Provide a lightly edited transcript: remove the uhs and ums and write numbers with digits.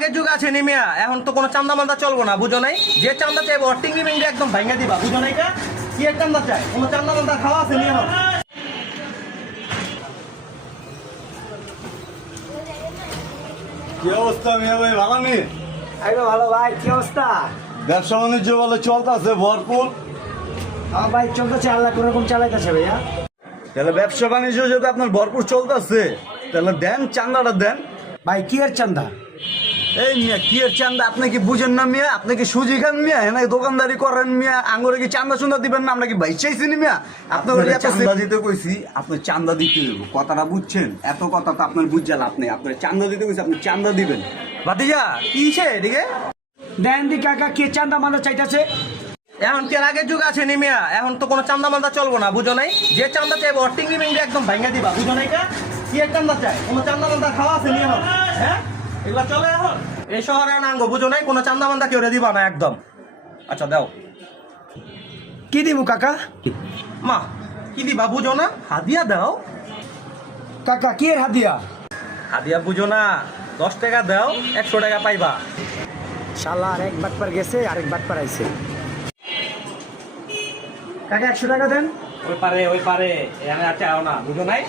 আগের যুগ আছে নিমিয়া, এখন তো কোনো চান্দা মান্দা চলবো না, বুঝো নাই? যে চান্দা চাইবো টিঙ্গি মিঙ্গি একদম ভাঙা দিবা, বুঝো নাই? কি এক চান্দা চাই? কোনো চান্দা মান্দা খাওয়া আছে নিয়ে এখন? কি অবস্থা মিয়া ভাই, ভালো নেই? একদম ভালো ভাই, কি অবস্থা? ব্যবসা বাণিজ্য বলে চলতেছে ভরপুর। আমার ভাই চলতেছে, আল্লাহ কোন রকম চালাইতেছে ভাইয়া। তাহলে ব্যবসা বাণিজ্য যদি আপনার ভরপুর চলতেছে তাহলে দেন, চান্দাটা দেন। ভাই কি এর চান্দা? এই মিয়া কি এর চান্দা? আপনি কি বুঝেন না মিয়া? আপনি কি সুজি খান মিয়া? হ্যাঁ দোকানদারি করেন মিয়া, আঙ্গুরে কি চান্দা চুন্দা দিবেন না? আমরা কি ভাই চাইছি নি মিয়া? আপনার চান্দা দিতে কইছি, আপনি চান্দা দিতে দেবো, কথাটা বুঝছেন? এত কথা তো আপনার বুঝছেন, আপনার চান্দা দিতে কইছি, আপনি চান্দা দিবেন। ভাতিজা কিসে এদিকে? দেন দি কাকা, কে চান্দা মান্দা চাইতেছে? এখন কি আর আগের যুগ আছে নিমিয়া, এখন তো কোনো চান্দা মান্দা চলবো না, বুঝো নাই? যে চান্দা চাইবো টিঙ্গি মিঙ্গি একদম ভাঙা দিবা, বুঝো নাই? কি এক চান্দা চাই? কোনো চান্দা মান্দা খাওয়া আছে নিয়ে এখন? হ্যাঁ, এগুলা চলে এখন? এই শহরে নাঙ্গো, বুঝো নাই? কোনো চান্দা মান্দা কেউ দিবা না একদম। আচ্ছা দাও। কি দিব কাকা? মা কি দিবা বুঝো না? হাদিয়া দাও। কাকা কি এর হাদিয়া? হাদিয়া বুঝো না? 10 টাকা দাও, 100 টাকা পাইবা। শালা আর এক বাট পার গেছে, আরেক বাট পার আইছে। কাকা 100 টাকা দেন। ওই পারে এখানে আর চাও না, বুঝো নাই?